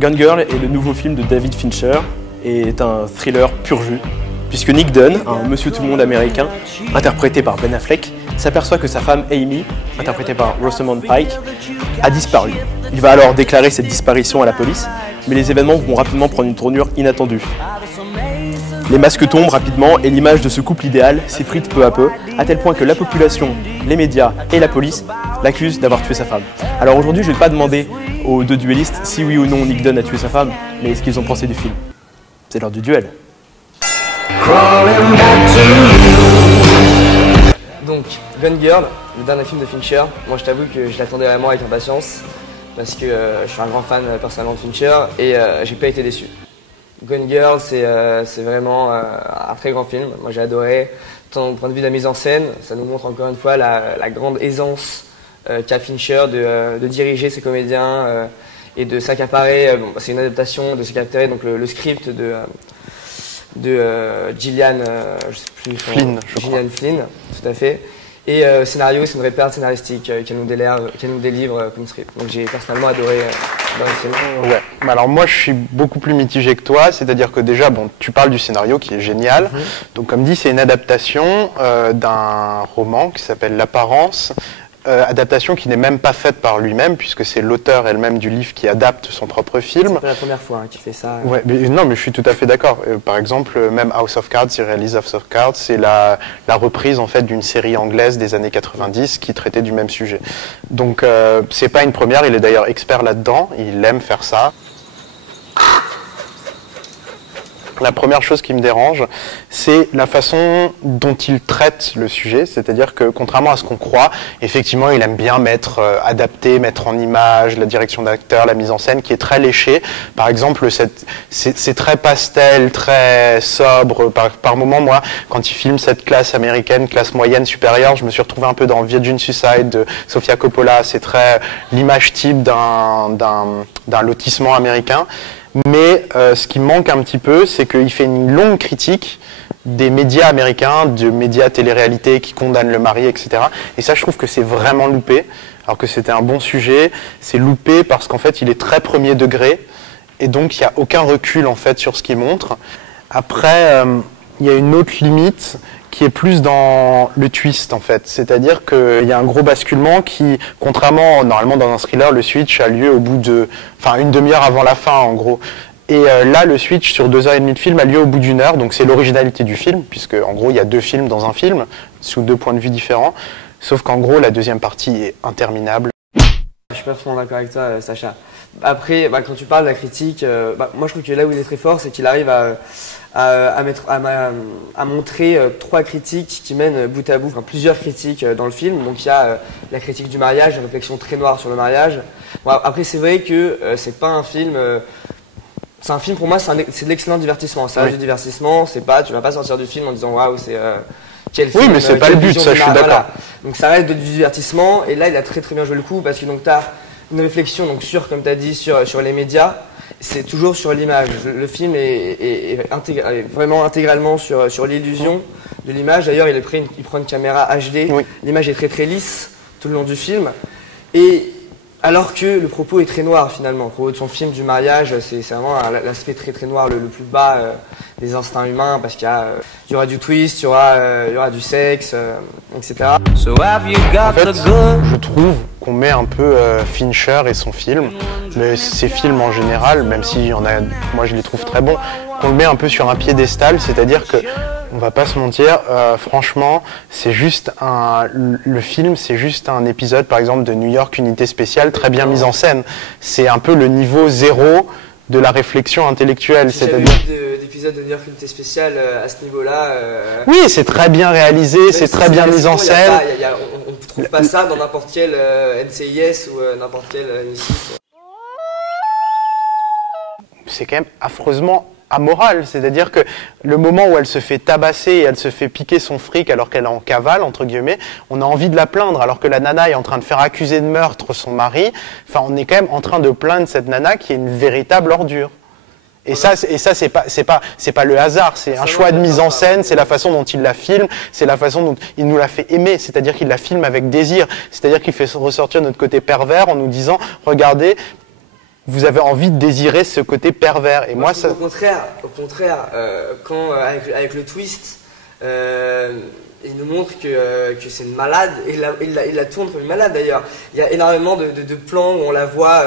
Gone Girl est le nouveau film de David Fincher et est un thriller pur jus, puisque Nick Dunn, un monsieur tout le monde américain, interprété par Ben Affleck, s'aperçoit que sa femme Amy, interprétée par Rosamund Pike, a disparu. Il va alors déclarer cette disparition à la police, mais les événements vont rapidement prendre une tournure inattendue. Les masques tombent rapidement et l'image de ce couple idéal s'effrite peu à peu, à tel point que la population, les médias et la police l'accusent d'avoir tué sa femme. Alors aujourd'hui, je ne vais pas demander aux deux duellistes si oui ou non Nick Dunn a tué sa femme, mais ce qu'ils ont pensé du film. C'est l'heure du duel. Donc, Gone Girl, le dernier film de Fincher. Moi, je t'avoue que je l'attendais vraiment avec impatience parce que je suis un grand fan personnellement de Fincher et j'ai pas été déçu. Gone Girl, c'est vraiment un très grand film. Moi, j'ai adoré. Tant au point de vue de la mise en scène, ça nous montre encore une fois la grande aisance qu'a Fincher de diriger ses comédiens et de s'accaparer. Bon, c'est une adaptation de s'accaparer donc le script de Gillian, je sais plus, Flynn, je crois. Gillian Flynn, tout à fait. Et scénario, c'est une vraie perle scénaristique qu'elle nous délivre comme script. Donc j'ai personnellement adoré le film. Ouais, mais alors moi je suis beaucoup plus mitigé que toi, c'est-à-dire que déjà, bon, tu parles du scénario qui est génial. Donc comme dit, c'est une adaptation d'un roman qui s'appelle L'Apparence. Adaptation qui n'est même pas faite par lui-même, puisque c'est l'auteur elle-même du livre qui adapte son propre film. C'est pas la première fois qu'il fait ça. Ouais, mais non, mais je suis tout à fait d'accord. Par exemple, même House of Cards, il réalise House of Cards, c'est la reprise en fait d'une série anglaise des années 90 qui traitait du même sujet. Donc c'est pas une première, il est d'ailleurs expert là-dedans, il aime faire ça. La première chose qui me dérange, c'est la façon dont il traite le sujet, c'est-à-dire que contrairement à ce qu'on croit, effectivement, il aime bien adapter, mettre en image, la direction d'acteur, la mise en scène, qui est très léchée. Par exemple, c'est très pastel, très sobre. Par moments, moi, quand il filme cette classe américaine, classe moyenne supérieure, je me suis retrouvé un peu dans Virgin Suicide de Sofia Coppola. C'est très l'image type d'un lotissement américain. Mais ce qui manque un petit peu, c'est qu'il fait une longue critique des médias américains, de médias télé-réalité qui condamnent le mari, etc. Et ça, je trouve que c'est vraiment loupé, alors que c'était un bon sujet. C'est loupé parce qu'en fait, il est très premier degré, et donc il n'y a aucun recul en fait sur ce qu'il montre. Après, il y a une autre limite qui est plus dans le twist en fait, c'est-à-dire qu'il y a un gros basculement qui, contrairement normalement dans un thriller, le switch a lieu au bout de, une demi-heure avant la fin en gros. Et là, le switch sur 2h30 de film a lieu au bout d'une heure, donc c'est l'originalité du film, puisque en gros il y a deux films dans un film, sous deux points de vue différents, sauf qu'en gros la deuxième partie est interminable. Je suis parfaitement d'accord avec toi, Sacha. Après, quand tu parles de la critique, moi je trouve que là où il est très fort, c'est qu'il arrive à montrer trois critiques qui mènent bout à bout, plusieurs critiques dans le film. Donc il y a la critique du mariage, une réflexion très noire sur le mariage. Bon, après c'est vrai que c'est pas un film... c'est un film pour moi, c'est de l'excellent divertissement. Ça reste du divertissement, c'est pas, tu vas pas sortir du film en disant waouh, c'est quel film. Oui, mais c'est pas le but, ça je suis d'accord. Voilà. Donc ça reste du divertissement et là il a très bien joué le coup parce que donc tu as une réflexion donc comme tu as dit sur les médias. C'est toujours sur l'image. Le film est vraiment intégralement sur l'illusion de l'image. D'ailleurs, il prend une caméra HD. Oui. L'image est très lisse tout le long du film. Et alors que le propos est très noir finalement. Le propos de son film du mariage, c'est vraiment l'aspect très noir, le plus bas des instincts humains, parce qu'il y aura du twist, il y aura du sexe, etc. En fait, je trouve qu'on met un peu Fincher et son film, mais ses films en général, même si moi je les trouve très bons, qu'on le met un peu sur un piédestal, c'est-à-dire que, on va pas se mentir, franchement, c'est juste le film, c'est juste un épisode, par exemple, de New York Unité Spéciale, très bien mis en scène. C'est un peu le niveau zéro de la réflexion intellectuelle. C'est-à-dire d'épisodes de New York Unité Spéciale à ce niveau-là. Oui, c'est très bien réalisé, c'est très bien mis en scène. On ne trouve pas ça dans n'importe quel NCIS ou n'importe quel M6. C'est quand même affreusement amoral, c'est-à-dire que le moment où elle se fait tabasser et elle se fait piquer son fric alors qu'elle est en cavale, entre guillemets, on a envie de la plaindre, alors que la nana est en train de faire accuser de meurtre son mari. Enfin, on est quand même en train de plaindre cette nana qui est une véritable ordure. Et ça, c'est pas le hasard, c'est un choix de mise en scène, c'est la façon dont il la filme, c'est la façon dont il nous la fait aimer, c'est-à-dire qu'il la filme avec désir, c'est-à-dire qu'il fait ressortir notre côté pervers en nous disant, regardez, vous avez envie de désirer ce côté pervers. Et moi, ça... Au contraire, quand avec le twist, il nous montre que c'est une malade, et il la tourne comme une malade d'ailleurs. Il y a énormément de plans où on la voit,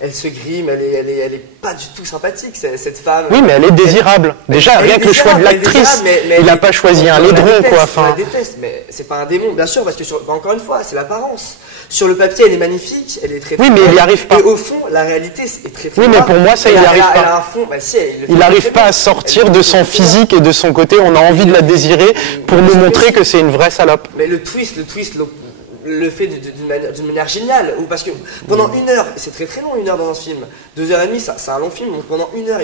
elle se grime, elle est pas du tout sympathique, cette femme. Oui, mais elle est désirable. Déjà, rien que le choix de l'actrice, il n'a pas choisi un laidron, quoi. On la déteste, mais c'est pas un démon, bien sûr, parce que encore une fois, c'est l'apparence. Sur le papier, elle est magnifique, elle est très. Oui, mais il n'y arrive pas. Et au fond, la réalité est très. Oui, mais pour moi, ça, il n'y arrive pas. Elle a un fond, bah, si, il n'arrive pas à sortir de son physique et de son côté. On a envie de la désirer pour nous montrer que c'est une vraie salope. Mais le twist le fait d'une manière géniale, parce que pendant 1 heure, c'est très très long, 1 heure dans un film, 2h30, c'est un long film, donc pendant 1 heure,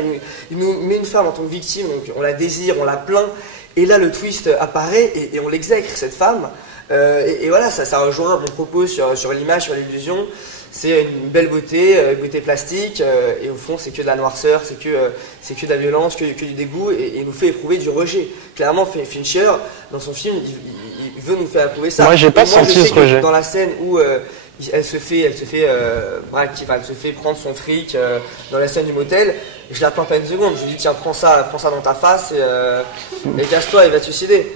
il nous met une femme en tant que victime, donc on la désire, on la plaint, et là le twist apparaît et on l'exècre, cette femme. Et voilà, ça rejoint mon propos sur l'image, sur l'illusion. C'est une belle beauté, beauté plastique, et au fond c'est que de la noirceur, c'est que de la violence, que du dégoût, et il nous fait éprouver du rejet. Clairement, Fincher, dans son film, il veut nous faire éprouver ça. Moi, j'ai pas senti ce rejet. Dans la scène où elle se fait prendre son fric dans la scène du motel, je l'attends pas une seconde. Je lui dis tiens, prends ça dans ta face et casse-toi, il va te suicider.